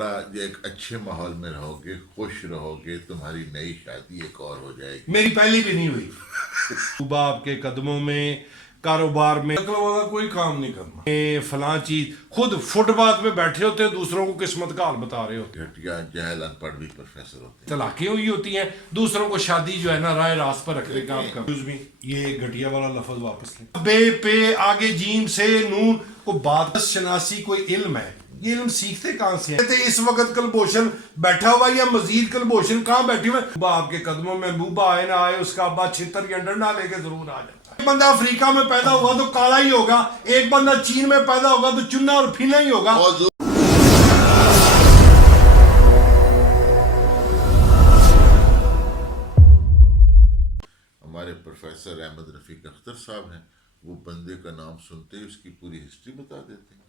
بڑا ایک اچھے ماحول میں رہو گے، خوش رہو گے، تمہاری نئی شادی ایک اور ہو جائے گی. میری پہلی بھی نہیں ہوئی. صوبہ آپ کے قدموں میں، کاروبار میں عقل والا کوئی کام نہیں کرنا. فلاں چیز خود فٹ پاتھ پہ بیٹھے ہوتے ہیں، دوسروں کو قسمت کا حال بتا رہے ہوتے ہیں. گھٹیا جاہل ان پڑھ بھی پروفیسر ہوتے ہیں. طلاقیں ہوئی ہوتی ہیں، دوسروں کو شادی جو ہے نا رائے راست پر رکھنے کا آپ کا. یہ گھٹیا والا لفظ واپس لیں. بے پے آگے جیم سے نون کو بات شناسی کوئی علم ہے. یہ علم سیکھتے کہاں سے ہیں؟ اس وقت کلبھوشن بیٹھا ہوا یا مزید کلبھوشن کہاں بیٹھے ہوئے؟ آپ کے قدموں میں محبوبہ آئے نہ آئے، اس کا ابا چھتر کے انڈر نہ لے کے ضرور آ جاتا ہے. ایک بندہ افریقہ میں پیدا ہوگا تو کالا ہی ہوگا، ایک بندہ چین میں پیدا ہوگا تو چنا اور پھینا ہی ہوگا. ہمارے پروفیسر احمد رفیق اختر صاحب ہیں، وہ بندے کا نام سنتے ہی اس کی پوری ہسٹری بتا دیتے ہیں.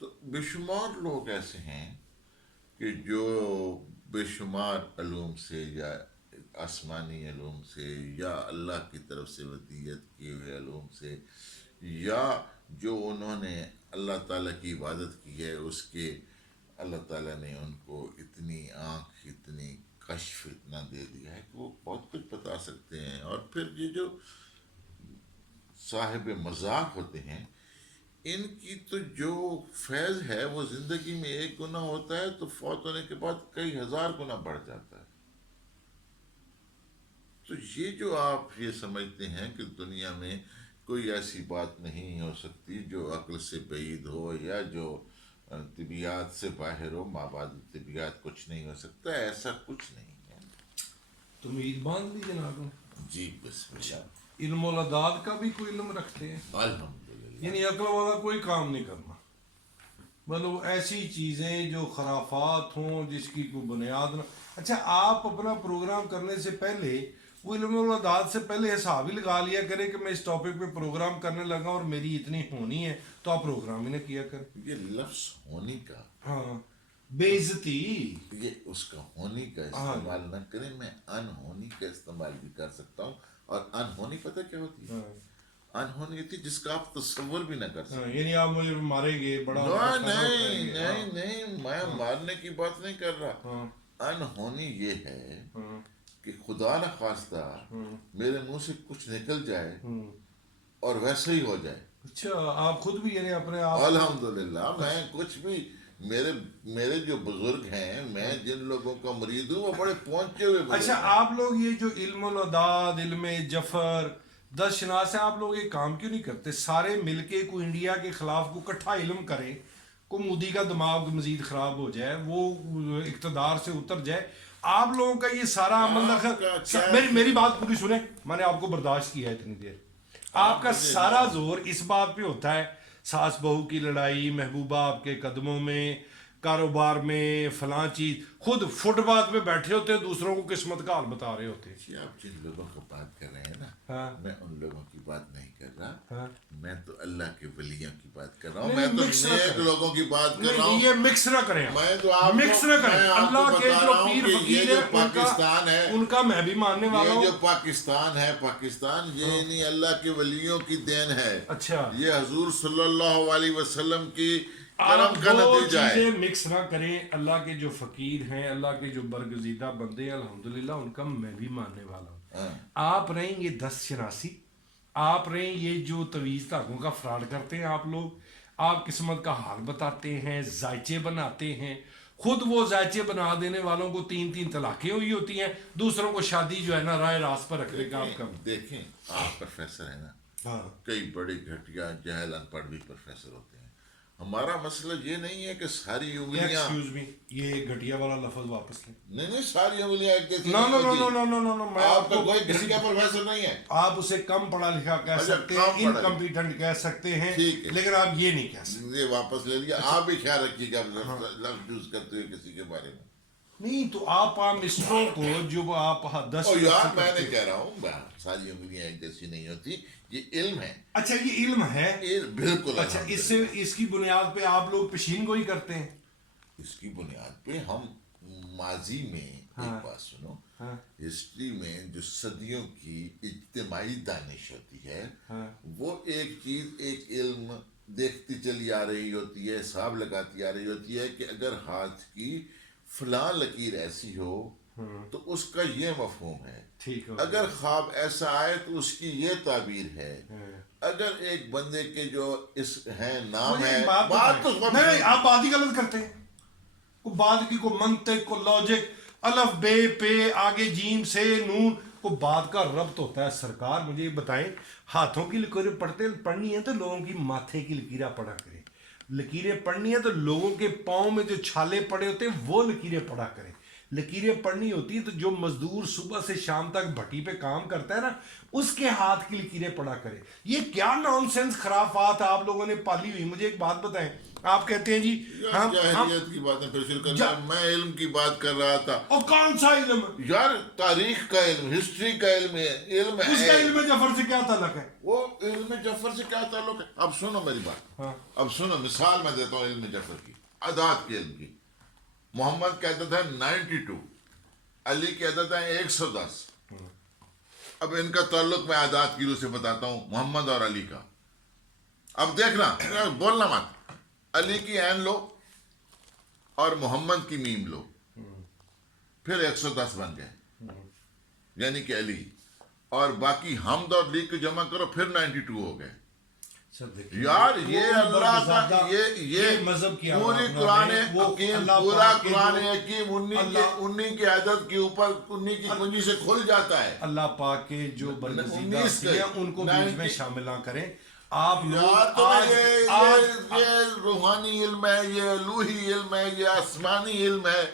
تو بے شمار لوگ ایسے ہیں کہ جو بے شمار علوم سے یا آسمانی علوم سے یا اللہ کی طرف سے ودیت کیے ہوئے علوم سے یا جو انہوں نے اللہ تعالیٰ کی عبادت کی ہے اس کے اللہ تعالیٰ نے ان کو اتنی آنکھ، اتنی کشف، اتنا دے دیا ہے کہ وہ بہت کچھ بتا سکتے ہیں. اور پھر یہ جو صاحب مذاق ہوتے ہیں، ان کی تو جو فیض ہے وہ زندگی میں ایک گنا ہوتا ہے تو فوت ہونے کے بعد کئی ہزار گنا بڑھ جاتا ہے. تو یہ جو آپ یہ سمجھتے ہیں کہ دنیا میں کوئی ایسی بات نہیں ہو سکتی جو عقل سے بعید ہو یا جو طبیعت سے باہر ہو، مابعد طبیعت کچھ نہیں ہو سکتا، ایسا کچھ نہیں ہے. تم عید باندھ لی جناب نے؟ جی بسم اللہ. علم الاداد کا بھی کوئی علم رکھتے ہیں؟ الحمدللہ. یعنی عقل والا کوئی کام نہیں کرنا، مطلب ایسی چیزیں جو خرافات ہوں جس کی کوئی بنیاد نہ. اچھا، آپ اپنا پروگرام کرنے سے پہلے وہ علم الاداد سے پہلے حساب ہی لگا لیا کریں کہ میں اس ٹاپک پہ پروگرام کرنے لگا اور میری اتنی ہونی ہے، تو آپ پروگرام ہی نہ کیا کریں. یہ لفظ ہونے کا، ہاں، بے عزتی. یہ اس کا ہونے کا استعمال نہ کریں. میں ان ہونی کا استعمال بھی کر سکتا ہوں. اور ان ہونی پتہ کیا ہوتی ہے؟ ان ہونی ہوتی ہے جس کا آپ تصور بھی نہ کر سکتے. یعنی آپ مجھے ماریں گے، بڑا نہیں نہیں نہیں، میں مارنے کی بات نہیں کر رہا. ان ہونی یہ ہے کہ خدا نہ خواستہ میرے منہ سے کچھ نکل جائے اور ویسے ہی ہو جائے. اچھا، آپ خود بھی یعنی اپنے آپ الحمدللہ میں کچھ بھی، میرے جو بزرگ ہیں، میں جن لوگوں کا مرید ہوں وہ بڑے پہنچے ہوئے بزرگ. اچھا، آپ لوگ یہ جو علم الاداد، علم جفر، 10 شناس ہیں، آپ لوگ یہ کام کیوں نہیں کرتے؟ سارے مل کے کوئی انڈیا کے خلاف کو کٹھا علم کریں، کو مودی کا دماغ مزید خراب ہو جائے، وہ اقتدار سے اتر جائے. آپ لوگوں کا یہ سارا عمل میری بات پوری سنیں، میں نے آپ کو برداشت کیا ہے اتنی دیر. آپ کا سارا زور اس بات پہ ہوتا ہے ساس بہو کی لڑائی، محبوبہ آپ کے قدموں میں، کاروبار میں، فلاں چیز. خود فٹ پاتھ پہ بیٹھے ہوتے ہیں، دوسروں کو قسمت کا حال بتا رہے ہوتے ہیں. آپ جن لوگوں کو بات کر رہے ہیں نا، میں ان لوگوں کی بات نہیں کر رہا. میں تو اللہ کے ولیوں کی بات کر رہا ہوں. میں تو نیک لوگوں کی بات کر رہا ہوں. یہ مکس نہ کریں، میں تو آپ مکس نہ کریں. اللہ کے جو پیر فقیر جو ہیں پاکستان ہے، ان کا میں بھی ماننے والا ہوں. یہ جو پاکستان ہے، پاکستان یہ نہیں اللہ کے ولیوں کی دین ہے. اچھا، یہ حضور صلی اللہ علیہ وسلم کی آپ کرم کا دو نتیجہ ہے. چیزیں مکس نہ کریں. اللہ کے جو فقیر ہیں، اللہ کے جو برگزیدہ بندے ہیں، الحمدللہ ان کا میں بھی ماننے والا ہوں. آپ رہیں یہ 10 شناسی، آپ رہیں یہ جو تویز دھاگوں کا فراڈ کرتے ہیں آپ لوگ، آپ قسمت کا حال بتاتے ہیں، ذائچے بناتے ہیں. خود وہ ذائچے بنا دینے والوں کو 3 طلاقیں ہوئی ہوتی ہیں، دوسروں کو شادی جو ہے نا رائے راست پر رکھنے کا آپ کا. دیکھیں، آپ پروفیسر ہیں نا، کئی بڑے گھٹیا جاہل ان پڑھ بھی پروفیسر ہوتے ہیں. ہمارا مسئلہ یہ نہیں ہے کہ ساری انگلیاں، ایکسکیوز می، یہ گھٹیا والا لفظ واپس لیں. نہیں ساری انگلیاں ایک جیسی نو نہیں نو نو ہوتی. نو نو نو نو میں آپ کا کوئی گھٹیا پروفیسر نہیں ہے. آپ اسے کم پڑھا لکھا کہہ سکتے ہیں، انکمپیٹنٹ کہہ سکتے ہیں، لیکن آپ یہ نہیں کہہ سکتے. یہ واپس لے لیا. آپ بھی خیال رکھیے گا لفظ یوز کرتے ہوئے کسی کے بارے میں. نہیں تو آپ مسٹروں کو جو آپ 10 یار میں نے کہہ رہا ہوں ساری انگلیاں ایک جیسی نہیں ہوتی. یہ علم ہے. اچھا، یہ علم ہے بالکل. اچھا، اس کی بنیاد پہ آپ لوگ پیشین گوئی کرتے ہیں. اس کی بنیاد پہ ہم ماضی میں، ایک بات سنو، ہسٹری میں جو صدیوں کی اجتماعی دانش ہوتی ہے وہ ایک چیز، ایک علم دیکھتی چلی آ رہی ہوتی ہے، حساب لگاتی آ رہی ہوتی ہے کہ اگر ہاتھ کی فلاں لکیر ایسی ہو تو اس کا یہ مفہوم ہے، ٹھیک ہے، اگر خواب ایسا آئے تو اس کی یہ تعبیر ہے، اگر ایک بندے کے جو اس ہیں نام مجھے ہے، ایک بات بات تو بتائیں، نہیں آپ بات ہی غلط کرتے ہیں. کو بات کی کو منطق کو لاجک الف بے پے آگے جیم سے نون کو بات کا ربط ہوتا ہے. سرکار مجھے یہ بتائیں، ہاتھوں کی لکیریں پڑھنی ہیں تو لوگوں کی ماتھے کی لکیریں پڑھا کریں، لکیریں پڑھنی ہیں تو لوگوں کے پاؤں میں جو چھالے پڑے ہوتے ہیں وہ لکیریں پڑھا کریں. لکیریں پڑھنی ہوتی ہیں تو جو مزدور صبح سے شام تک بھٹی پہ کام کرتا ہے نا اس کے ہاتھ کی لکیریں پڑھا کرے. یہ کیا نان سینس خرافات آپ لوگوں نے پالی ہوئی. مجھے ایک بات بتائیں، آپ کہتے ہیں جی یار جاہلیت کی باتیں پھر شروع کرنا ہے. میں علم کی بات کر رہا تھا. اور کون سا علم؟ یار تاریخ کا علم، ہسٹری کا علم ہے، علم ہے. اس کا علم جعفر سے کیا تعلق ہے؟ وہ علم جعفر سے کیا تعلق ہے؟ اب سنو میری بات، اب سنو مثال میں دیتا ہوں علم جعفر کی، اعداد کے علم کی. محمد کہتا تھا 92، علی کہتا تھا 110. اب ان کا تعلق میں اعداد کی روح سے بتاتا ہوں، محمد اور علی کا. اب دیکھنا بولنا مت، علی کی عین لو اور محمد کی میم لو، پھر 110 بن گئے، یعنی کہ علی. اور باقی حمد اور لی کو جمع کرو پھر 92 ہو گئے. یار یہ اللہ کا یہ مذہب کی پوری قرآن حکیم، پورا قرآن حکیم 19 کی عدد کے اوپر 19 کی کنجی سے کھل جاتا ہے. اللہ پاک کے جو برگزیدہ ہیں ان کو بیچ میں شامل نہ کریں. آپ یہ روحانی علم ہے، یہ الوہی علم ہے، یہ آسمانی علم ہے.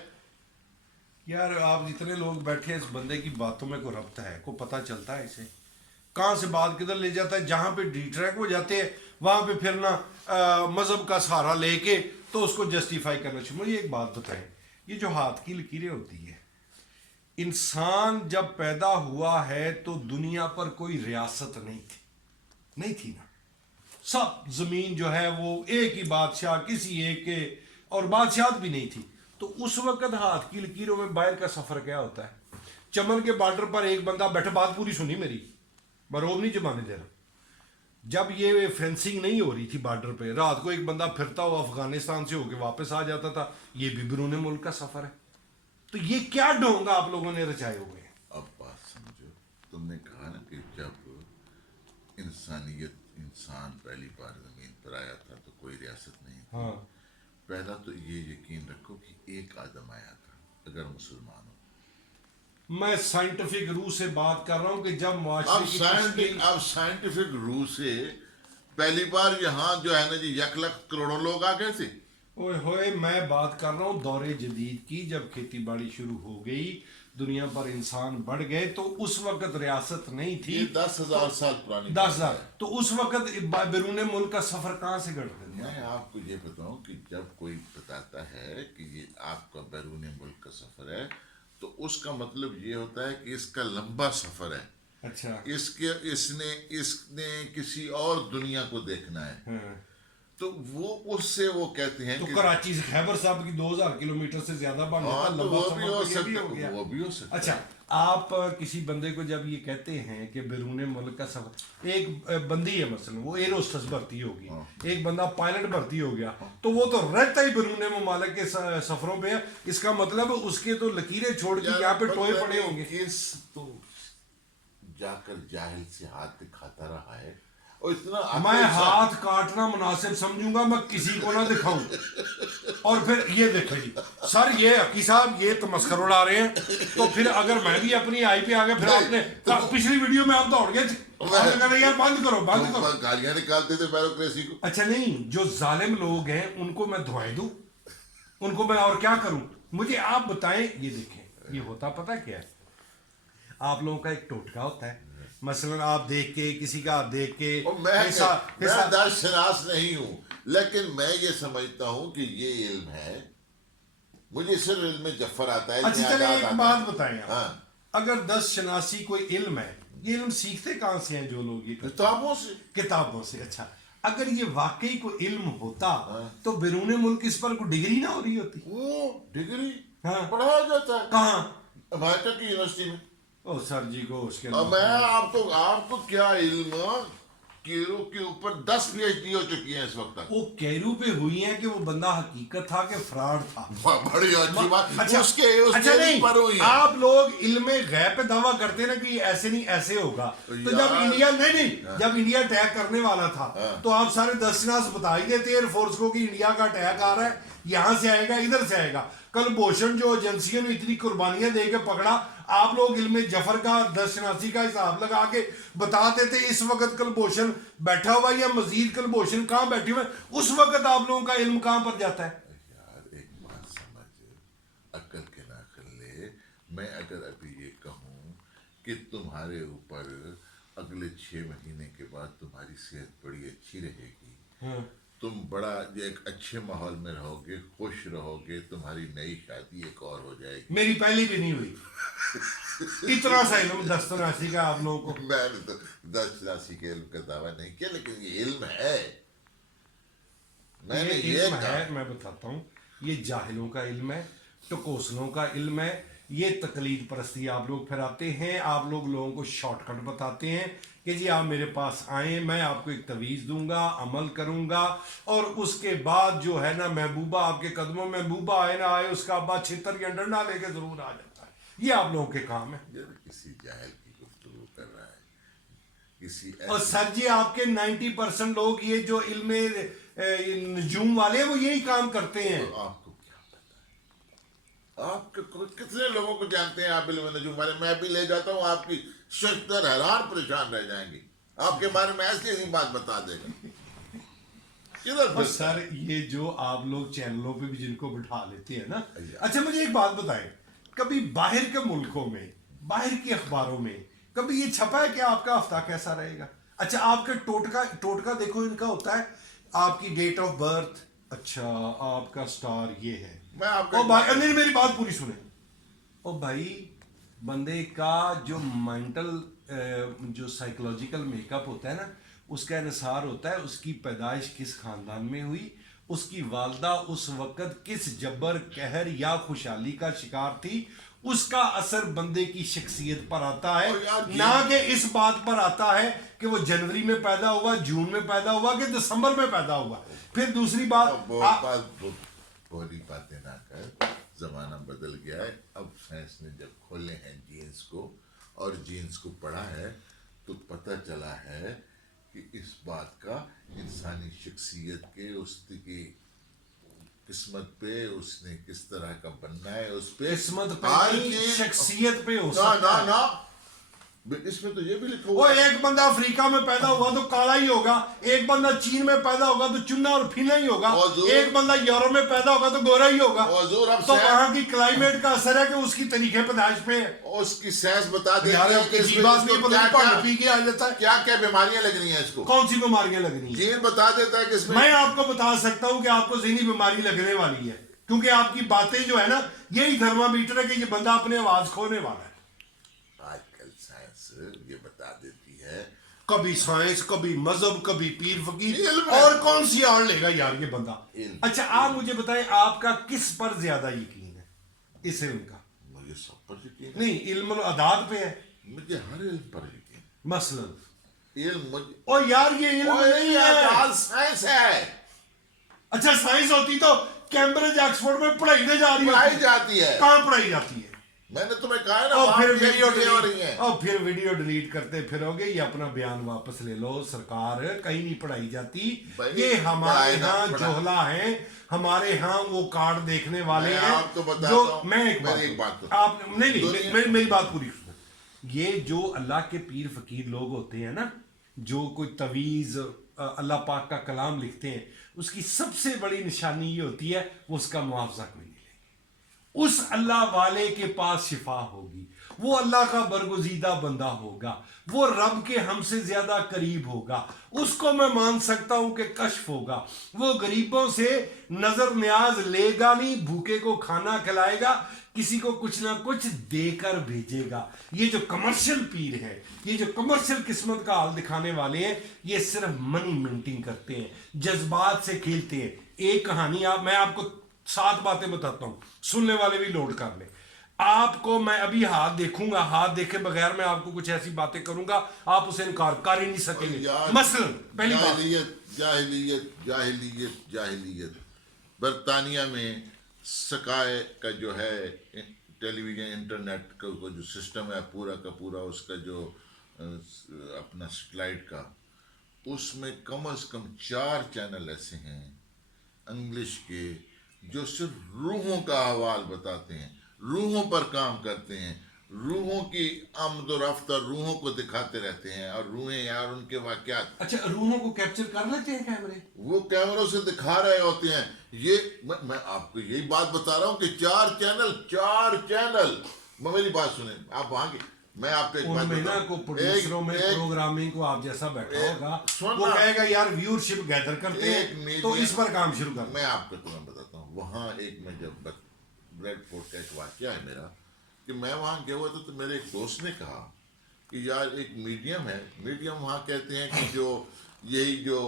یار آپ جتنے لوگ بیٹھے اس بندے کی باتوں میں کوئی ربط ہے، کو پتہ چلتا ہے اسے کہاں سے بات کدھر لے جاتا ہے. جہاں پہ ڈی ٹریک ہو جاتے ہیں وہاں پہ پھر نہ مذہب کا سہارا لے کے تو اس کو جسٹیفائی کرنا چاہیے. مجھے ایک بات بتائیں، یہ جو ہاتھ کی لکیریں ہوتی ہے، انسان جب پیدا ہوا ہے تو دنیا پر کوئی ریاست نہیں تھی نا. سب زمین جو ہے وہ ایک ہی بادشاہ، کسی ایک کے، اور بادشاہت بھی نہیں تھی. تو اس وقت ہاتھ کی لکیروں میں باہر کا سفر کیا ہوتا ہے؟ چمن کے بارڈر پر ایک بندہ بیٹھا، بات پوری سنی میری، بروب نہیں جمانے دے رہا. جب یہ فینسنگ نہیں ہو رہی تھی بارڈر پہ، رات کو ایک بندہ پھرتا ہوا افغانستان سے ہو کے واپس آ جاتا تھا. یہ بھی بیرون ملک کا سفر ہے. تو یہ کیا ڈھونگا آپ لوگوں نے رچائے ہوئے ہیں؟ اب بات سمجھو، تم نے کہا نا کہ جب انسان پہلی بار زمین پر آیا تھا تو کوئی ریاست نہیں تھی. پہلا تو یہ یقین رکھو کہ ایک آدم آیا تھا اگر مسلمان ہو. میں سائنٹیفک روح سے بات کر رہا ہوں کہ جب معاشرے اب سائنٹیفک روح سے پہلی بار یہاں جو ہے نا جی 1,00,000 کروڑوں لوگ آ گئے تھے. اوئے ہوئے میں بات کر رہا ہوں دور جدید کی، جب کھیتی باڑی شروع ہو گئی، دنیا پر انسان بڑھ گئے، تو اس وقت ریاست نہیں تھی. یہ 10,000 سال پرانی 10,000. تو اس وقت بیرون ملک کا سفر کہاں سے کرتے تھے؟ میں آپ کو یہ بتاؤں کہ جب کوئی بتاتا ہے کہ یہ آپ کا بیرون ملک کا سفر ہے تو اس کا مطلب یہ ہوتا ہے کہ اس کا لمبا سفر ہے. اچھا، اس نے کسی اور دنیا کو دیکھنا ہے. تو وہ اس سے وہ کہتے ہیں تو کہ کراچی سے خیبر صاحب کی 2,000 کلومیٹر سے زیادہ بن جاتا، لمبا سفر وہ بھی ہو سکتا. اچھا، آپ کسی بندے کو جب یہ کہتے ہیں کہ بیرون ملک کا سفر، ایک بندی ہے مثلا وہ ایئر ہوسٹس بھرتی ہوگی، ایک بندہ پائلٹ بھرتی ہو گیا، تو وہ تو رہتا ہی بیرون ممالک کے سفروں پہ ہے. اس کا مطلب اس کے تو لکیریں چھوڑ کے یہاں پہ ٹوئے پڑے ہوں گے. تو جا کر جاہل سے ہاتھ دکھاتا رہا ہے. اور اتنا میں ہاتھ کاٹنا مناسب سمجھوں گا، میں کسی کو نہ دکھاؤں. اور پھر یہ دیکھیں جی سر، یہ حقی صاحب یہ تمسخر اڑا رہے ہیں، تو پھر اگر میں بھی اپنی آئی پہ آگے، پھر آپ نے پچھلی ویڈیو میں آپ دوڑ گئے یار بند کرو گالیاں نکالتے تھے بیوروکریسی کو. اچھا نہیں، جو ظالم لوگ ہیں ان کو میں دعائیں دوں، ان کو میں اور کیا کروں؟ مجھے آپ بتائیں. یہ دیکھیں یہ ہوتا پتہ کیا ہے، آپ لوگوں کا ایک ٹوٹکا ہوتا ہے. مثلا آپ دیکھ کے کسی کا دیکھ کے، میں درس شناس نہیں ہوں، لیکن میں یہ سمجھتا ہوں کہ یہ علم ہے. مجھے صرف علم جعفر آتا ہے. اچھا چلے ایک بات بتائیں آپ، اگر 10 شناسی کوئی علم ہے، یہ علم سیکھتے کہاں سے ہیں جو لوگ؟ یہ کتابوں سے. اچھا، اگر یہ واقعی کوئی علم ہوتا تو بیرون ملک اس پر کوئی ڈگری نہ ہو رہی ہوتی؟ وہ ڈگری پڑھایا جاتا ہے کہاں؟ امریکہ کی یونیورسٹی میں. او سر جی کو اس کے میں آپ کو کیا علم کیرو کے اوپر 10 PhD ہو چکی ہیں اس وقت تک. وہ کیرو پہ ہوئی ہیں کہ وہ بندہ حقیقت تھا کہ فراڈ تھا. بڑی اچھی بات. اچھا اس نہیں پر ہوئی ہیں. آپ لوگ علم غیب پہ دعویٰ کرتے ہیں نا کہ یہ ایسے نہیں ایسے ہوگا. تو جب انڈیا جب انڈیا اٹیک کرنے والا تھا تو آپ سارے 10 شناس بتا ہی دیتے ایئر فورس کو کہ انڈیا کا اٹیک آ رہا ہے, یہاں سے آئے گا, ادھر سے آئے گا. کلبھوشن جو ایجنسیوں نے اتنی قربانیاں دے کے پکڑا, آپ لوگ علم جفر کا 10 شناسی کا حساب لگا کے بتا دیتے اس وقت کلبھوشن بیٹھا ہوا یا مزید کلبھوشن کہاں بیٹھے ہوئے, اس وقت آپ لوگوں کا علم کہاں پر جاتا ہے؟ یار ایک بات سمجھ, عقل کے ناخن لے. میں اگر ابھی یہ کہوں کہ تمہارے اوپر اگلے 6 مہینے کے بعد تمہاری صحت بڑی اچھی رہے گی, تم بڑا ایک اچھے ماحول میں رہو گے, خوش رہو گے, تمہاری نئی شادی ایک اور ہو جائے گی. میری پہلی بھی نہیں ہوئی. اتنا سا علم 10 شناسی کا آپ لوگوں کو. میں نے تو 10 شناسی کے علم کا دعویٰ نہیں کیا, لیکن یہ علم ہے. میں نے یہ علم ہے, میں بتاتا ہوں, یہ جاہلوں کا علم ہے, ٹکوسنوں کا علم ہے. یہ تقلید پرستی آپ لوگ پھیراتے ہیں. آپ لوگوں کو شارٹ کٹ بتاتے ہیں کہ جی آپ میرے پاس آئیں, میں آپ کو ایک تویز دوں گا, عمل کروں گا, اور اس کے بعد جو ہے نا محبوبہ آپ کے قدموں میں, محبوبہ آئے نہ آئے اس کا ابا چھتر یا ڈنڈا لے کے ضرور آ جاتا ہے. یہ آپ لوگوں کے کام ہے. کسی جاہل کی گفتگو کر رہا ہے, کسی اور سر جی آپ کے 90% لوگ یہ جو علم نجوم والے ہیں وہ یہی کام کرتے ہیں. آپ کو کیا پتا ہے, آپ کتنے لوگوں کو جانتے ہیں آپ علم نجوم والے. میں بھی لے جاتا ہوں, آپ کی ششتر حیران پریشان رہ جائیں گی. آپ کے بارے میں ایسی ایسی بات بتا دے گا. اور سر یہ جو آپ لوگ چینلوں پہ بھی جن کو بٹھا لیتے ہیں نا, اچھا مجھے ایک بات بتائیں, کبھی باہر کے ملکوں میں, باہر کے اخباروں میں کبھی یہ چھپا ہے کہ آپ کا ہفتہ کیسا رہے گا؟ اچھا آپ کا ٹوٹکا دیکھو ان کا ہوتا ہے, آپ کی ڈیٹ آف برتھ, اچھا آپ کا سٹار یہ ہے. میں آپ نہیں میری بات پوری سنیں. او بھائی بندے کا جو مینٹل جو سائیکولوجیکل میک اپ ہوتا ہے نا, اس کا انحصار ہوتا ہے اس کی پیدائش کس خاندان میں ہوئی, اس کی والدہ اس وقت کس جبر قہر یا خوشحالی کا شکار تھی. اس کا اثر بندے کی شخصیت پر آتا ہے, نہ کہ اس بات پر آتا ہے کہ وہ جنوری میں پیدا ہوا, جون میں پیدا ہوا, کہ دسمبر میں پیدا ہوا. پھر دوسری بات, بہت باتیں نہ کر, زمانہ بدل گیا ہے. اب سائنس نے جب کھولے ہیں جینس کو اور جینس کو پڑھا ہے تو پتہ چلا ہے کہ اس بات کا انسانی شخصیت کے, اس کی قسمت پہ, اس نے کس طرح کا بننا ہے, اس پہ قسمت پہ شخصیت پہ ہو سکتا ہے. اس میں تو یہ بھی لکھا وہ ہوا ہے, ایک بندہ افریقہ میں پیدا ہوا تو کالا ہی ہوگا, ایک بندہ چین میں پیدا ہوگا تو چنا اور پھینا ہی ہوگا, ایک بندہ یورپ میں پیدا ہوگا تو گورا ہی ہوگا. تو وہاں کی کلائمیٹ کا اثر ہے کہ اس کی طریقے پیدائش پہ, اس کی سائنس بتا دے کیا کیا بیماریاں لگ رہی ہیں اس کو, کون سی بیماریاں لگ رہی ہیں. جین بتا دیتا ہے کہ اس میں آپ کو بتا سکتا ہوں کہ آپ کو ذہنی بیماری لگنے والی ہے, کیونکہ آپ کی باتیں جو ہے نا یہی تھرمامیٹر ہے کہ یہ بندہ اپنے آواز کھونے والا ہے. آج کل سائنس یہ بتا دیتی ہے, کبھی سائنس, کبھی مذہب, کبھی پیر فقیر, اور کون سی آڑ لے گا یار یہ بندہ. اچھا آپ مجھے بتائیں آپ کا کس پر زیادہ یقین ہے اس علم کا؟ مجھے سب پر یقین نہیں, علم العداد پہ ہے. مجھے ہر علم پر یقین. مثلا علم او یار یہ علم نہیں ہے, سائنس ہے. اچھا سائنس ہوتی تو کیمبرج آکسفورڈ میں پڑھائی نہیں جا رہی, پڑھائی جاتی ہے. کہاں پڑھائی جاتی ہے؟ میں نے تمہیں کہا ہے نا, اور پھر ویڈیو ڈیلیٹ کرتے پھرو گے, یہ اپنا بیان واپس لے لو. سرکار کہیں نہیں پڑھائی جاتی, یہ ہمارے ہاں جوہلا ہیں, ہمارے ہاں وہ کارڈ دیکھنے والے ہیں. جو میں ایک بات آپ نہیں میری بات پوری سنو. یہ جو اللہ کے پیر فقیر لوگ ہوتے ہیں نا, جو کوئی تویز اللہ پاک کا کلام لکھتے ہیں, اس کی سب سے بڑی نشانی یہ ہوتی ہے وہ اس کا معاوضہ کوئی نہیں لیں گے. اس اللہ والے کے پاس شفا ہوگی, وہ اللہ کا برگزیدہ بندہ ہوگا, وہ رب کے ہم سے زیادہ قریب ہوگا, اس کو میں مان سکتا ہوں کہ کشف ہوگا. وہ غریبوں سے نظر نیاز لے گا نہیں, بھوکے کو کھانا کھلائے گا, کسی کو کچھ نہ کچھ دے کر بھیجے گا. یہ جو کمرشل پیر ہے, یہ جو کمرشل قسمت کا حال دکھانے والے ہیں, یہ صرف منی منٹنگ کرتے ہیں, جذبات سے کھیلتے ہیں. ایک کہانی میں آپ کو 7 باتیں بتاتا ہوں, سننے والے بھی لوڈ کر لیں. آپ کو میں ابھی ہاتھ دیکھوں گا، ہاتھ دیکھے بغیر میں آپ کو کچھ ایسی باتیں کروں گا آپ اسے انکار کر ہی نہیں سکیں گے. مثلا پہلی بات جاہلیت برطانیہ میں سکائے کا جو ہے ٹیلی ویژن انٹرنیٹ کا جو سسٹم ہے پورا کا پورا، اس کا جو اپنا سیٹلائٹ کا، اس میں کم از کم 4 چینل ایسے ہیں انگلش کے جو صرف روحوں کا احوال بتاتے ہیں، روحوں پر کام کرتے ہیں، روحوں کی آمد و رفت اور روحوں کو دکھاتے رہتے ہیں، اور روحیں یار ان کے واقعات. اچھا روحوں کو کیپچر کر لیتے ہیں کیمرے؟ وہ کیمروں سے دکھا رہے ہوتے ہیں. یہ میں آپ کو یہی بات بتا رہا ہوں کہ 4 چینل. میری بات سنیں آپ وہاں کی، میں آپ کو ایک بات مہینہ کو پروڈیوسروں میں پروگرامنگ کو آپ جیسا بیٹھا ہوگا وہ کہے گا یار ویورشپ گیدر کرتے ہیں تو اس پر کام شروع کر. میں آپ کو تمہیں بتاتا ہوں، وہاں ایک میں جب بریڈ فورٹ کا ایک واقعہ ہے میرا کہ میں وہاں گیا ہوا تھا تو میرے ایک دوست نے کہا کہ یار ایک میڈیم ہے، میڈیم وہاں کہتے ہیں کہ جو یہی جو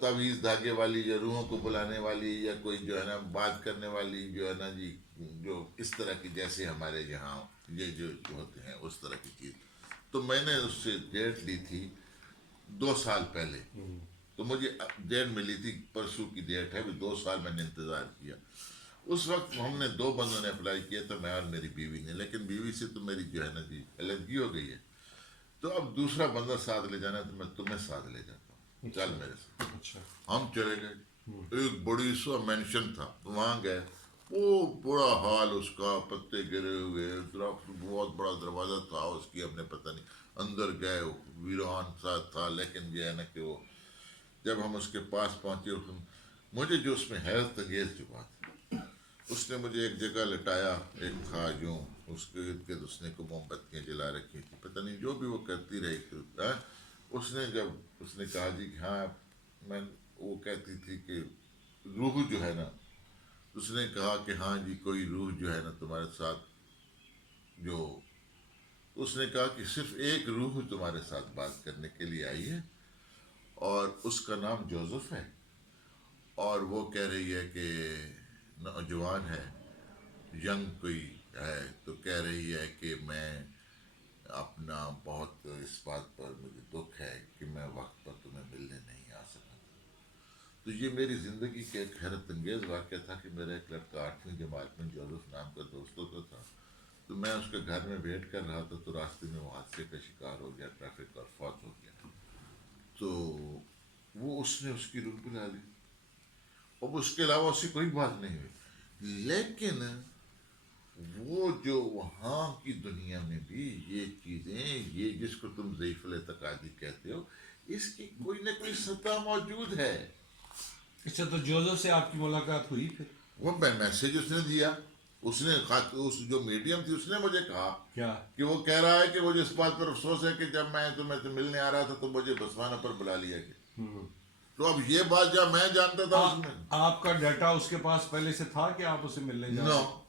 تعویذ دھاگے والی جو روحوں کو بلانے والی یا کوئی جو ہے نا بات کرنے والی جو ہے نا جی، جو اس طرح کی جیسے ہمارے یہاں یہ جو ہوتے ہیں اس طرح کی چیز. تو میں نے اس سے ڈیٹ لی تھی 2 سال پہلے، تو مجھے ڈیٹ ملی تھی پرسوں کی ڈیٹ ہے، 2 سال میں نے انتظار کیا. اس وقت ہم نے 2 بندوں نے اپلائی کیا تھا، میں اور میری بیوی نے، لیکن بیوی سے تو میری جو ہے نا جی الرجی ہو گئی ہے. تو اب دوسرا بندہ ساتھ لے جانا تو میں تمہیں ساتھ لے جاتا ہوں، چل میرے ساتھ. اچھا ہم چلے گئے، ایک بڑی سا مینشن تھا، وہاں گئے، وہ بڑا حال اس کا، پتے گرے ہوئے، بہت بڑا دروازہ تھا اس کی، ہم نے پتہ نہیں اندر گئے، ویران سا تھا. لیکن جو ہے نا کہ وہ جب ہم اس کے پاس پہنچے، مجھے جو اس میں حیرت انگیز جو بات، اس نے مجھے ایک جگہ لٹایا، ایک تھا جو اس کے ارد گرد اس نے کو موم بتیاں جلا رکھی تھی، پتہ نہیں جو بھی وہ کرتی رہی تھی. اس نے جب اس نے کہا جی کہ ہاں، میں وہ کہتی تھی کہ روح جو ہے نا، اس نے کہا کہ ہاں جی کوئی روح جو ہے نا تمہارے ساتھ، جو اس نے کہا کہ صرف ایک روح تمہارے ساتھ بات کرنے کے لیے آئی ہے اور اس کا نام جوزف ہے، اور وہ کہہ رہی ہے کہ نوجوان ہے، ینگ کوئی ہے، تو کہہ رہی ہے کہ میں اپنا بہت اس بات پر مجھے دکھ ہے کہ میں وقت پر تمہیں ملنے نہیں آ سکا. تو یہ میری زندگی کا ایک حیرت انگیز واقعہ تھا کہ میرا ایک لڑکا 8ویں جماعت میں جوزف نام کا دوستوں کا تھا، تو میں اس کے گھر میں ویٹ کر رہا تھا، تو راستے میں وہ حادثے کا شکار ہو گیا، ٹریفک اور فوت ہو گیا. تو وہ اس نے اس کی روح بلا لی، اب اس کے علاوہ اس سے کوئی بات نہیں ہوئی. لیکن وہ جو وہاں کی دنیا میں بھی یہ چیزیں، یہ جس کو تم ضعیف الاعتقادی کہتے ہو، اس کی کوئی نہ کوئی سطح موجود ہے. اچھا تو جوزف سے آپ کی ملاقات ہوئی پھر؟ وہ میسج اس نے دیا، اس نے اس جو میڈیم تھی اس نے مجھے کہا کیا کہ وہ کہہ رہا ہے کہ مجھے اس بات پر افسوس ہے کہ جب میں تمہیں تو ملنے آ رہا تھا تو مجھے بسوانہ پر بلا لیا گیا. تو اب یہ بات جب میں جانتا تھا اس میں آپ کا ڈیٹا اس کے پاس پہلے سے تھا کہ آپ اسے ملنے جا رہے نو تھے؟